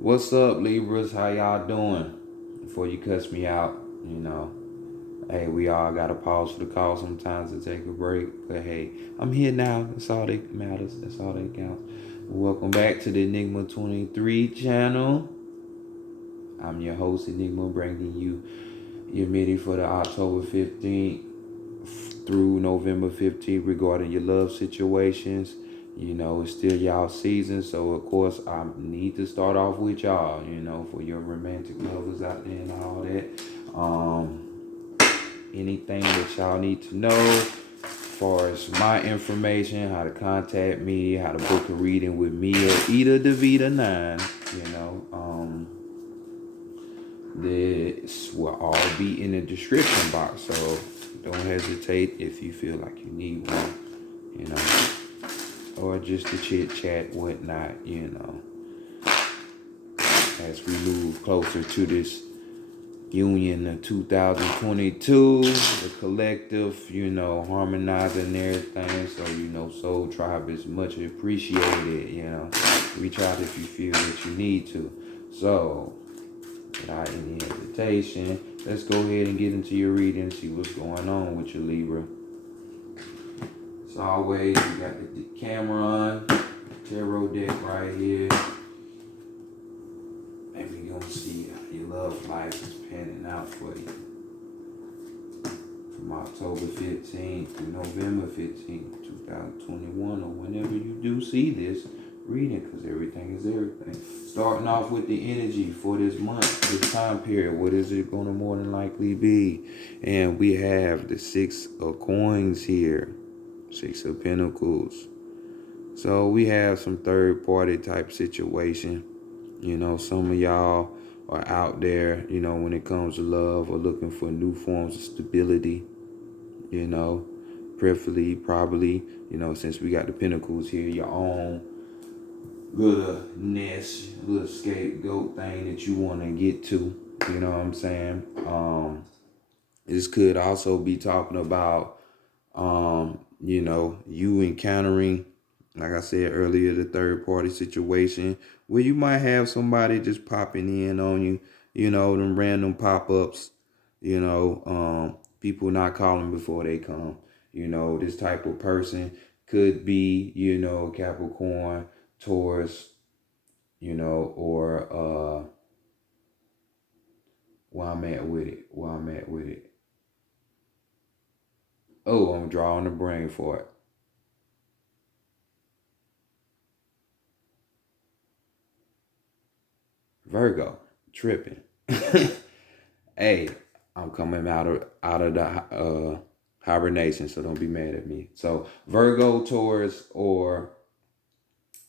What's up, Libras? How y'all doing? Before you cuss me out, you know, hey, we all gotta pause for the call sometimes to take a break. But hey, I'm here now. That's all that matters. That's all that counts. Welcome back to the Enigma 23 channel. I'm your host, Enigma, bringing you your MIDI for the October 15th through November 15th regarding your love situations. You know, it's still y'all season, so of course I need to start off with y'all, you know, for your romantic lovers out there and all that. Anything that y'all need to know as far as my information, how to contact me, how to book a reading with me or Ida Davita 9, you know, this will all be in the description box, so don't hesitate if you feel like you need one, you know, or just to chit chat, whatnot, you know, as we move closer to this union of 2022, the collective, you know, harmonizing everything. So, you know, Soul Tribe is much appreciated, you know. Reach out if you feel that you need to. So, without any hesitation, let's go ahead and get into your reading and see what's going on with your Libra. As always, you got the camera on, tarot deck right here. And we're going to see how your love life is panning out for you. From October 15th to November 15th, 2021, or whenever you do see this reading, because everything is everything. Starting off with the energy for this month, this time period, what is it going to more than likely be? And we have the Six of Coins here, Six of Pentacles. So we have some third party type situation. You know, some of y'all are out there, you know, when it comes to love or looking for new forms of stability, you know, preferably, probably, you know, since we got the pentacles here, your own little nest, little scapegoat thing that you want to get to, you know what I'm saying? This could also be talking about, you know, you encountering, like I said earlier, the third party situation where you might have somebody just popping in on you, you know, them random pop-ups, you know, people not calling before they come. You know, this type of person could be, you know, Capricorn, Taurus, you know, or where I'm at with it. Oh, I'm drawing the brain for it. Virgo, tripping. Hey, I'm coming out of the hibernation, so don't be mad at me. So Virgo, Taurus, or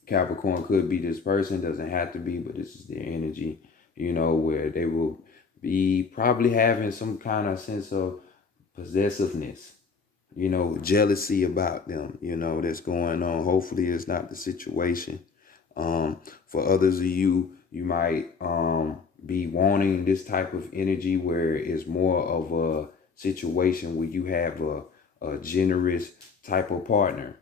Capricorn could be this person. Doesn't have to be, but this is their energy. You know, where they will be probably having some kind of sense of possessiveness. You know, jealousy about them. You know, that's going on. Hopefully, it's not the situation. For others of you, you might be wanting this type of energy where it's more of a situation where you have a generous type of partner,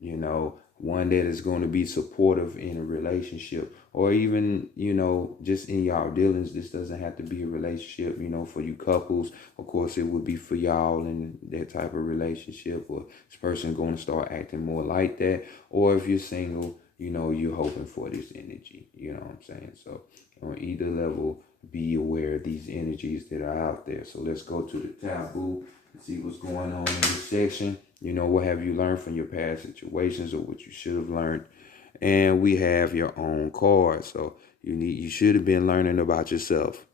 you know, one that is going to be supportive in a relationship, or even, you know, just in y'all dealings. This doesn't have to be a relationship, you know, for you couples. Of course, it would be for y'all in that type of relationship, or this person going to start acting more like that. Or if you're single, you know, you're hoping for this energy, you know what I'm saying? So on either level, be aware of these energies that are out there. So let's go to the taboo and see what's going on in this section. You know, what have you learned from your past situations, or what you should have learned? And we have your own card. So you should have been learning about yourself.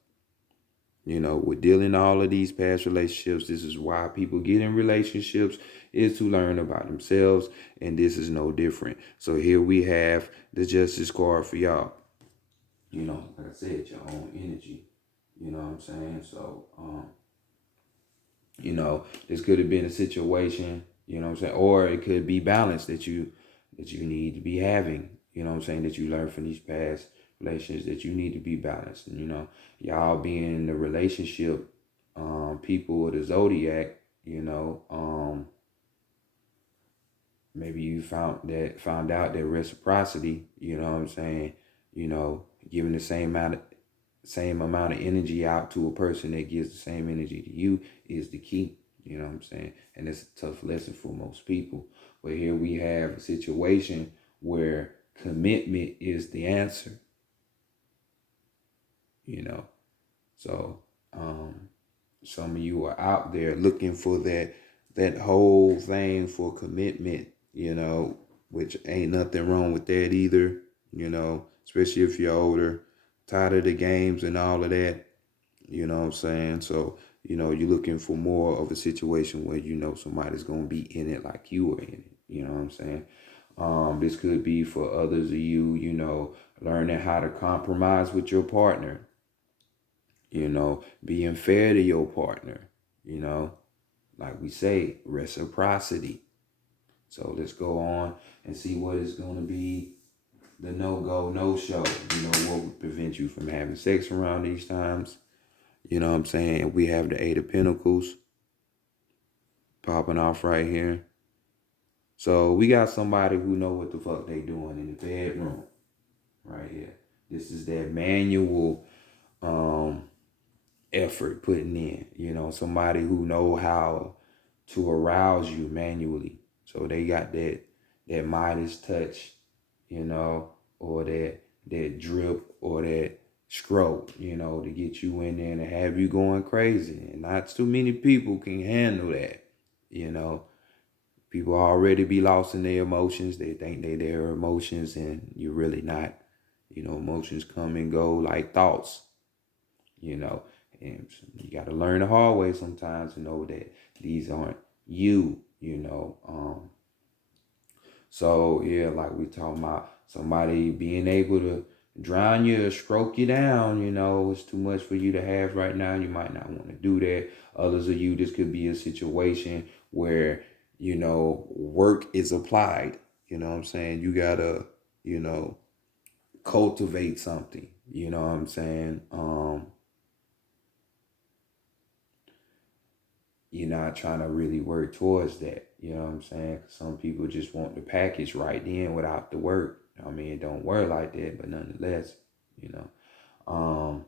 You know, with dealing all of these past relationships, this is why people get in relationships, is to learn about themselves, and this is no different. So here we have the Justice card for y'all. You know, like I said, your own energy. You know what I'm saying? So, you know, this could have been a situation, you know what I'm saying, or it could be balance that you need to be having, you know what I'm saying, that you learn from these past relationships, that you need to be balanced. And, you know, y'all being in the relationship, people with the zodiac, you know, maybe you found out that reciprocity, you know what I'm saying, you know, giving the same amount of energy out to a person that gives the same energy to you is the key. You know what I'm saying? And it's a tough lesson for most people. But here we have a situation where commitment is the answer, you know. So some of you are out there looking for that whole thing for commitment, which ain't nothing wrong with that either, especially if you're older, tired of the games and all of that, you know what I'm saying? So, you're looking for more of a situation where somebody's gonna be in it like you were in it, you know what I'm saying? This could be for others of you, learning how to compromise with your partner, being fair to your partner, you know, like we say, reciprocity. So let's go on and see what is going to be the no-go, no-show. What would prevent you from having sex around these times. You know what I'm saying? We have the Eight of Pentacles popping off right here. So we got somebody who know what the fuck they doing in the bedroom right here. This is that manual effort putting in, somebody who know how to arouse you manually. So they got that Midas touch, or that drip or that stroke, to get you in there and have you going crazy. And not too many people can handle that, People already be lost in their emotions. They think they their emotions and you're really not. Emotions come and go like thoughts, and you got to learn the hard way sometimes to know that these aren't you. So yeah, like we talking about somebody being able to drown you or stroke you down, it's too much for you to have right now. You might not want to do that. Others of you, this could be a situation where, work is applied. You know what I'm saying? You gotta, cultivate something. You know what I'm saying? You're not trying to really work towards that. You know what I'm saying? Some people just want the package right then without the work. I mean, it don't work like that, but nonetheless, you know.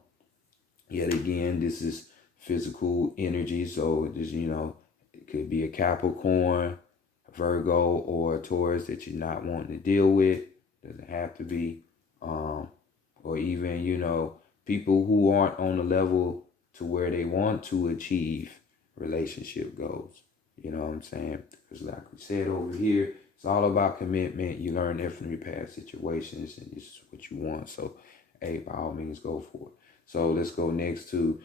Yet again, this is physical energy. So this, it could be a Capricorn, a Virgo, or a Taurus that you're not wanting to deal with. Doesn't have to be. Or even, people who aren't on the level to where they want to achieve relationship goals. You know what I'm saying? Because like we said over here, it's all about commitment. You learn that from your past situations and this is what you want. So, hey, by all means, go for it. So let's go next to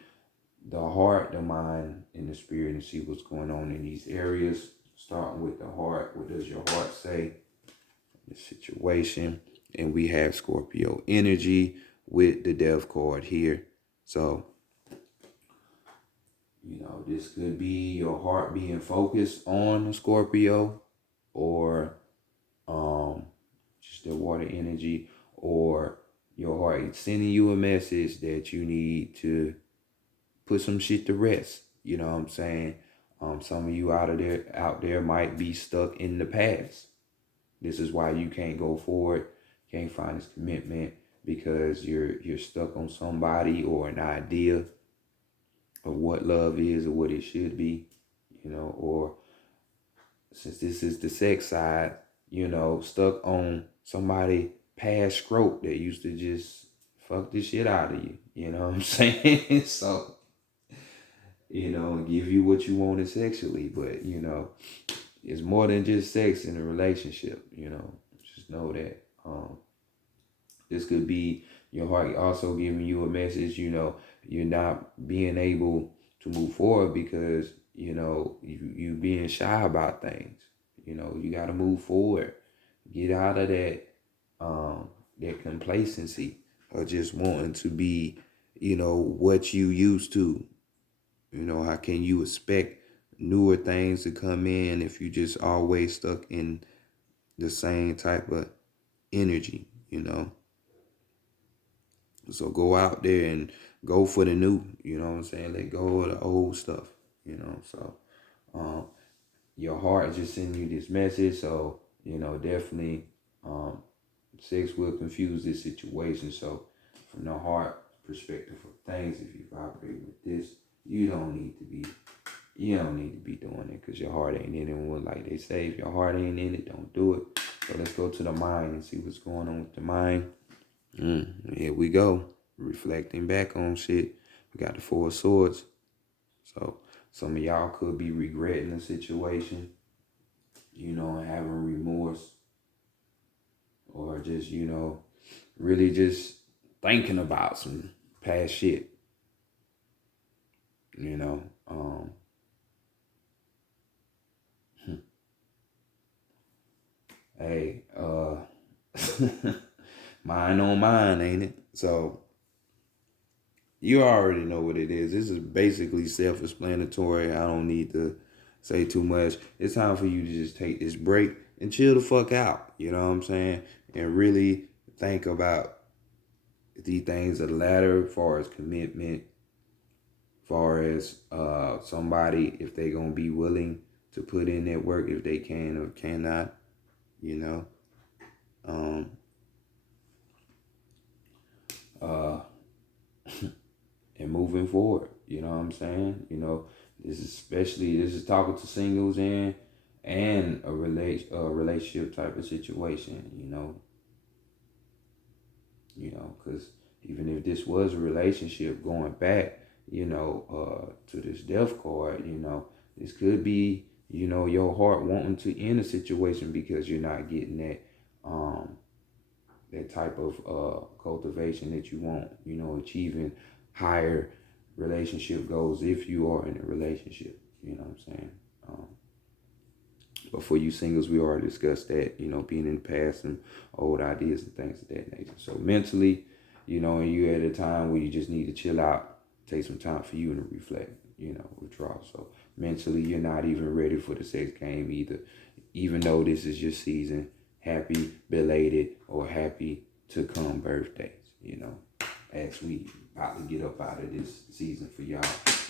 the heart, the mind, and the spirit and see what's going on in these areas. Starting with the heart. What does your heart say in this situation? And we have Scorpio energy with the Death card here. So, this could be your heart being focused on the Scorpio, or just the water energy, or your heart sending you a message that you need to put some shit to rest. You know what I'm saying? Some of you out there might be stuck in the past. This is why you can't go forward, can't find this commitment, because you're stuck on somebody or an idea of what love is or what it should be, or since this is the sex side, stuck on somebody past stroke that used to just fuck the shit out of you. You know what I'm saying? So, give you what you wanted sexually, but it's more than just sex in a relationship, just know that. This could be your heart also giving you a message, you're not being able to move forward because, you being shy about things. You got to move forward. Get out of that complacency or just wanting to be, what you used to. How can you expect newer things to come in if you just always stuck in the same type of energy? So go out there and go for the new, you know what I'm saying? Let go of the old stuff, So your heart is just sending you this message. So, definitely sex will confuse this situation. So from the heart perspective of things, if you vibrate with this, you don't need to be doing it because your heart ain't in it. And like they say, if your heart ain't in it, don't do it. So let's go to the mind and see what's going on with the mind. Here we go. Reflecting back on shit. We got the Four of Swords. So some of y'all could be regretting the situation, and having remorse, or just, really just thinking about some past shit, hey, mind on mind, ain't it? So you already know what it is. This is basically self-explanatory. I don't need to say too much. It's time for you to just take this break and chill the fuck out. You know what I'm saying? And really think about the things of the latter, as far as commitment, as far as somebody, if they gonna be willing to put in that work, if they can or cannot, you know. And moving forward, you know what I'm saying? This is talking to singles and a relationship type of situation, because even if this was a relationship going back, to this death card, this could be, your heart wanting to end a situation because you're not getting that type of cultivation that you want, achieving higher relationship goals if you are in a relationship, you know what I'm saying? But for you singles, we already discussed that, being in the past and old ideas and things of that nature. So mentally, and you're at a time where you just need to chill out, take some time for you to reflect, withdraw. So mentally, you're not even ready for the sex game either, even though this is your season. Happy belated or happy to come birthdays, as we about to get up out of this season for y'all.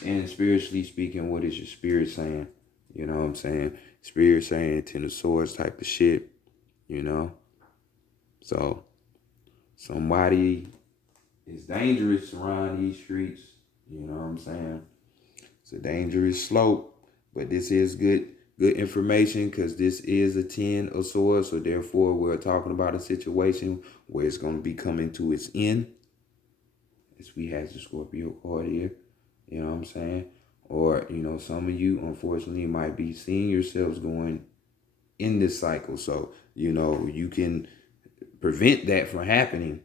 And spiritually speaking, what is your spirit saying? You know what I'm saying? Spirit saying Ten of Swords type of shit, So somebody is dangerous around these streets, you know what I'm saying? It's a dangerous slope, but this is good information because this is a 10 of Swords. So therefore, we're talking about a situation where it's going to be coming to its end. As we have the Scorpio card here, you know what I'm saying? Or, some of you, unfortunately, might be seeing yourselves going in this cycle. So, you can prevent that from happening.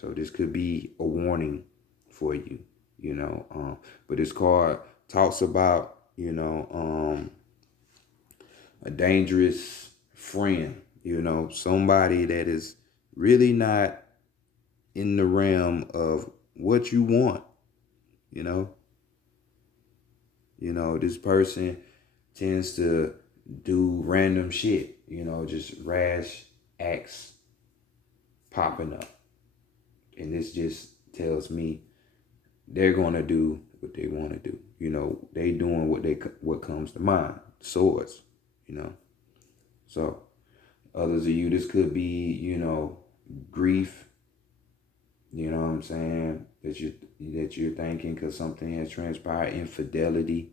So this could be a warning for you, But this card talks about, a dangerous friend, somebody that is really not in the realm of what you want, This person tends to do random shit, just rash acts popping up. And this just tells me they're going to do what they want to do. They doing what comes to mind. Swords, So others of you, this could be, grief, you know what I'm saying, that you're thinking because something has transpired, infidelity,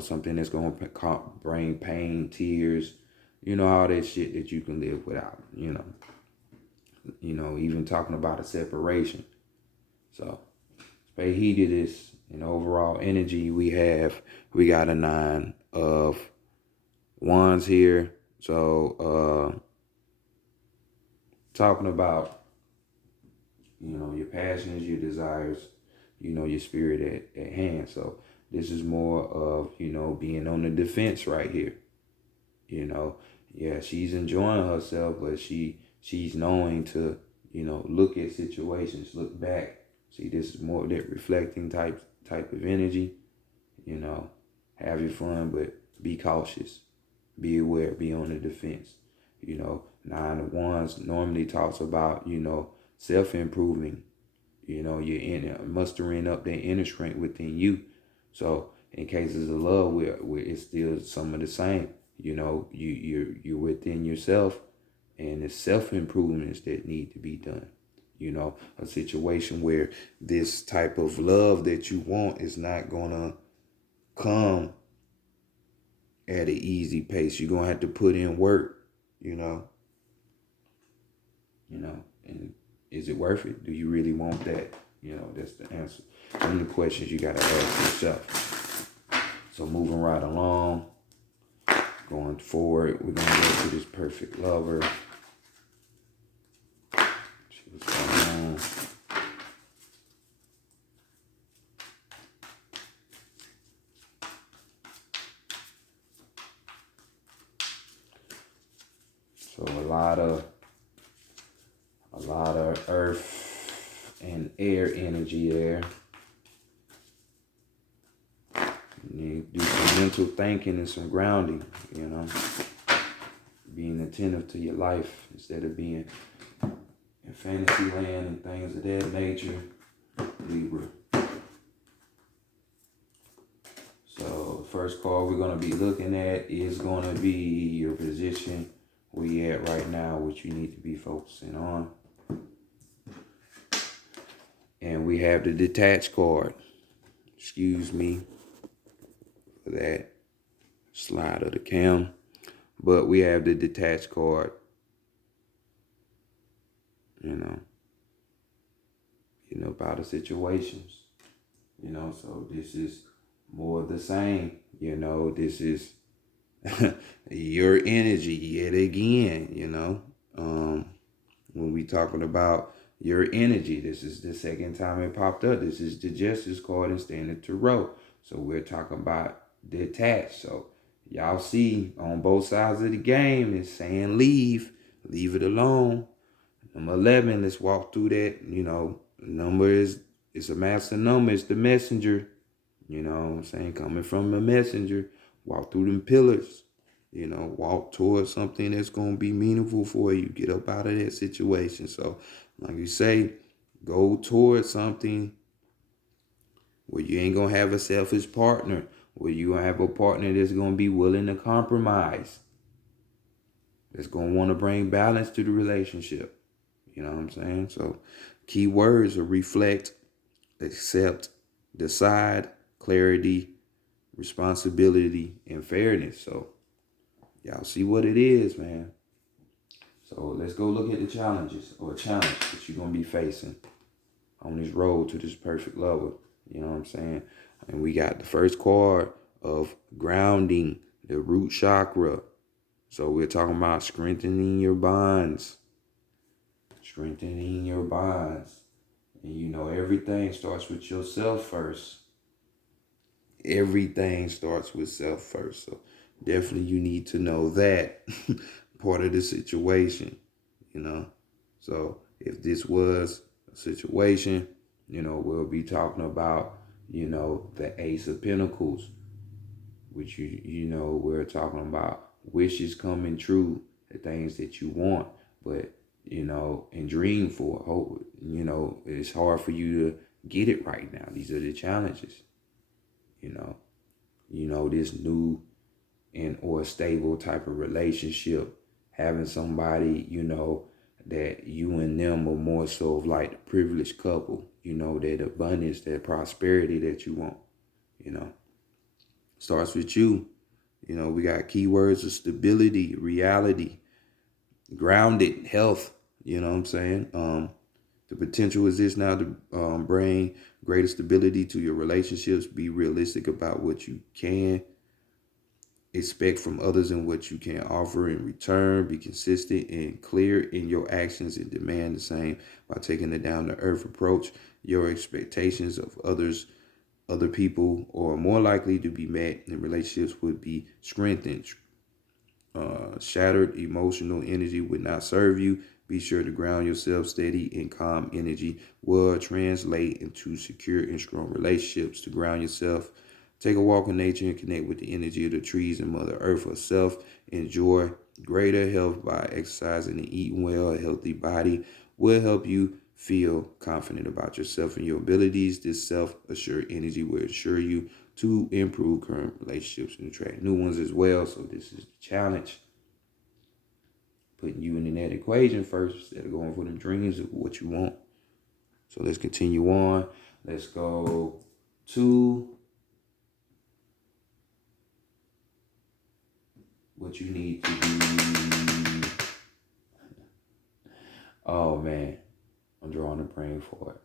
something that's going to bring pain, tears, all that shit that you can live without, even talking about a separation. So pay heed to this. In overall energy, we got a 9 of Wands here. So talking about, your passions, your desires, your spirit at hand. So this is more of, being on the defense right here. Yeah, she's enjoying herself, but she's knowing to, look at situations, look back. See, this is more that reflecting type of energy. Have your fun, but be cautious, be aware, be on the defense. 9 of Wands normally talks about, self-improving. You're mustering up that inner strength within you. So in cases of love, where it's still some of the same. You're within yourself, and it's self-improvements that need to be done. A situation where this type of love that you want is not gonna come at an easy pace. You're gonna have to put in work, you know. And is it worth it? Do you really want that? That's the answer. Some of the questions you gotta ask yourself. So moving right along, going forward, we're gonna go to this perfect lover. See what's going on. So a lot of earth and air energy there. You need to do some mental thinking and some grounding, being attentive to your life instead of being in fantasy land and things of that nature, Libra. So the first card we're going to be looking at is going to be your position where you at right now, what you need to be focusing on. And we have the detached card. Excuse me for that slide of the cam. But we have the detached card. About the situations. So this is more of the same. This is your energy yet again, when we talking about your energy, this is the second time it popped up. This is the Justice card in Standard Tarot. So we're talking about detached. So y'all see on both sides of the game, it's saying leave it alone. Number 11, let's walk through that. Number it's a master number. It's the messenger. What I'm saying? Coming from the messenger. Walk through them pillars. Walk towards something that's going to be meaningful for you. Get up out of that situation. So, like you say, go towards something where you ain't going to have a selfish partner, where you going to have a partner that's going to be willing to compromise, that's going to want to bring balance to the relationship. You know what I'm saying? So, key words are reflect, accept, decide, clarity, responsibility, and fairness. So, y'all see what it is, man. So let's go look at the challenges or challenge that you're going to be facing on this road to this perfect lover. You know what I'm saying? And we got the first card of grounding, the root chakra. So we're talking about strengthening your bonds. Strengthening your bonds. And everything starts with yourself first. Everything starts with self first. So definitely you need to know that part of the situation, So if this was a situation, we'll be talking about, the Ace of Pentacles, which we're talking about wishes coming true, the things that you want, but, and dream for. Hope, it's hard for you to get it right now. These are the challenges, this new and or stable type of relationship, having somebody, that you and them are more so of like the privileged couple, that abundance, that prosperity that you want, starts with you. We got keywords of stability, reality, grounded, health, you know what I'm saying? The potential exists now to bring greater stability to your relationships. Be realistic about what you can expect from others and what you can offer in return. Be consistent and clear in your actions and demand the same by taking a down-to-earth approach. Your expectations of other people are more likely to be met, and relationships would be strengthened. Shattered emotional energy would not serve you. Be sure to ground yourself. Steady and calm energy will translate into secure and strong relationships. To ground yourself, take a walk in nature and connect with the energy of the trees and Mother Earth herself. Enjoy greater health by exercising and eating well. A healthy body will help you feel confident about yourself and your abilities. This self-assured energy will assure you to improve current relationships and attract new ones as well. So this is the challenge. Putting you in that equation first instead of going for them dreams of what you want. So let's continue on. Let's go to what you need to be. Oh man, I'm drawing a brain for it.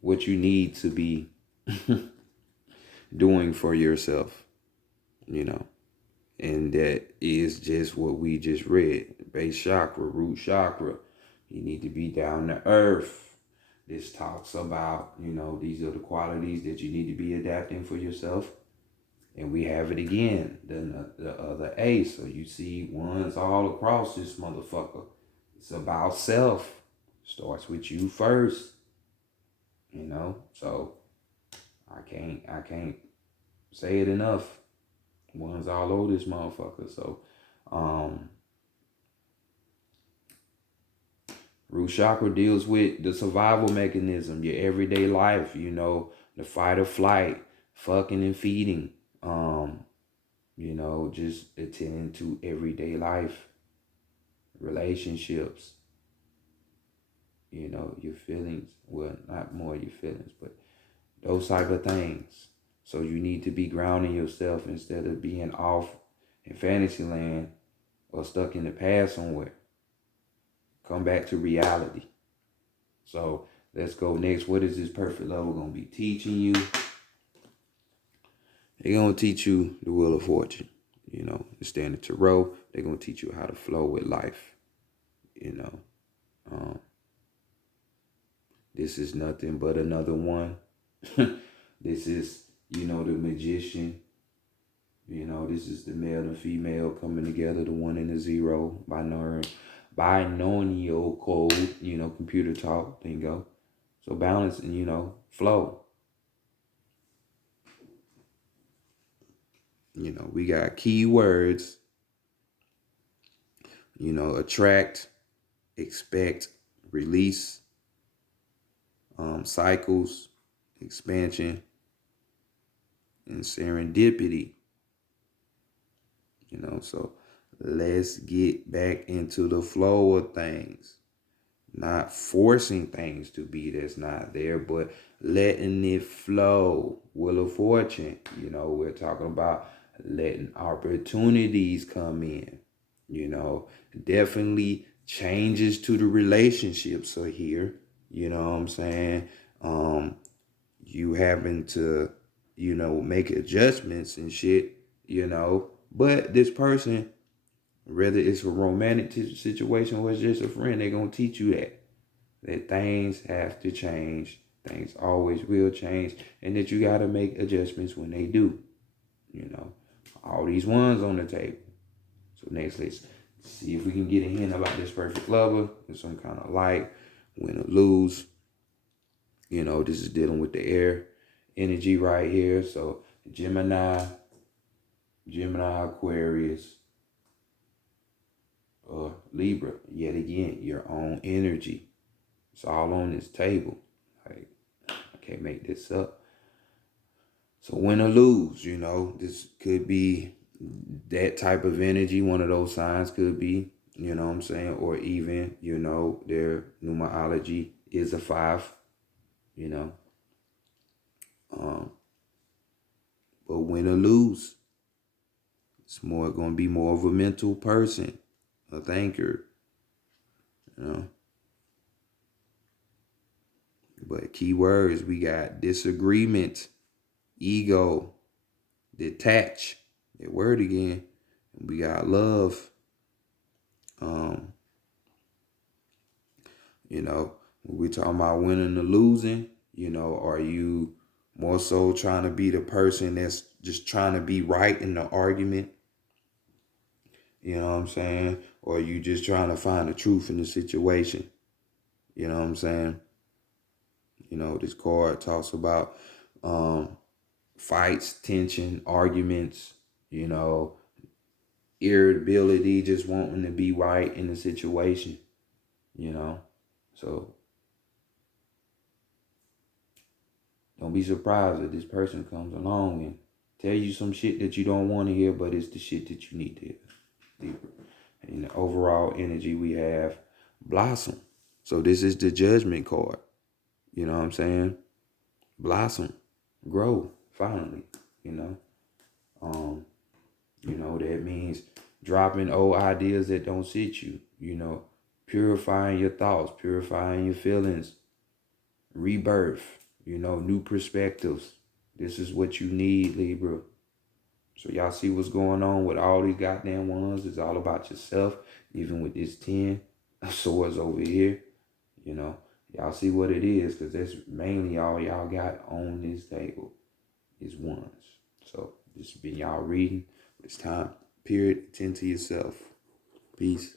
What you need to be doing for yourself, you know. And that is just what we just read. Base chakra, root chakra. You need to be down to earth. This talks about, these are the qualities that you need to be adapting for yourself. And we have it again, the other A. So you see ones all across this motherfucker. It's about self. Starts with you first. So I can't say it enough. Ones all over this motherfucker. So root chakra deals with the survival mechanism, your everyday life, the fight or flight, fucking and feeding, just attending to everyday life, relationships, your feelings. Well, not more your feelings, but those type of things. So you need to be grounding yourself instead of being off in fantasy land or stuck in the past somewhere. Come back to reality. So let's go next. What is this perfect level going to be teaching you? They're going to teach you the Wheel of Fortune. The Standard Tarot. They're going to teach you how to flow with life. This is nothing but another one. This is, the Magician. This is the male and female coming together, the one and the zero, binomial code, computer talk, lingo. So balance and, flow. We got keywords, attract, expect, release, cycles, expansion, and serendipity. So let's get back into the flow of things. Not forcing things to be that's not there, but letting it flow. Wheel of Fortune. We're talking about letting opportunities come in. Definitely changes to the relationships are here. You know what I'm saying? You having to, make adjustments and shit, But this person, whether it's a romantic situation or it's just a friend, they're going to teach you that things have to change. Things always will change. And that you got to make adjustments when they do. All these ones on the table. So next, let's see if we can get a hint about this perfect lover. There's some kind of light, win or lose. This is dealing with the air energy right here. So Gemini, Aquarius, Libra. Yet again, your own energy. It's all on this table. Like, I can't make this up. So win or lose, this could be that type of energy. One of those signs could be, what I'm saying? Or even, their numerology is a 5, But win or lose, it's going to be more of a mental person, a thinker, But keywords, we got disagreement, ego, detach, that word again. We got love. When we talking about winning or losing, are you more so trying to be the person that's just trying to be right in the argument? You know what I'm saying? Or are you just trying to find the truth in the situation? You know what I'm saying? This card talks about fights, tension, arguments, irritability, just wanting to be right in the situation, So don't be surprised if this person comes along and tell you some shit that you don't want to hear, but it's the shit that you need to hear. In the overall energy, we have blossom. So this is the judgment card. You know what I'm saying? Blossom, grow, finally, you know. Um, that means dropping old ideas that don't sit you, purifying your thoughts, purifying your feelings, rebirth, new perspectives. This is what you need, Libra. So y'all see what's going on with all these goddamn ones. It's all about yourself, even with this 10 of swords over here, you know. Y'all see what it is, because that's mainly all y'all got on this table is ones. So this has been y'all reading. It's time. Period. Attend to yourself. Peace.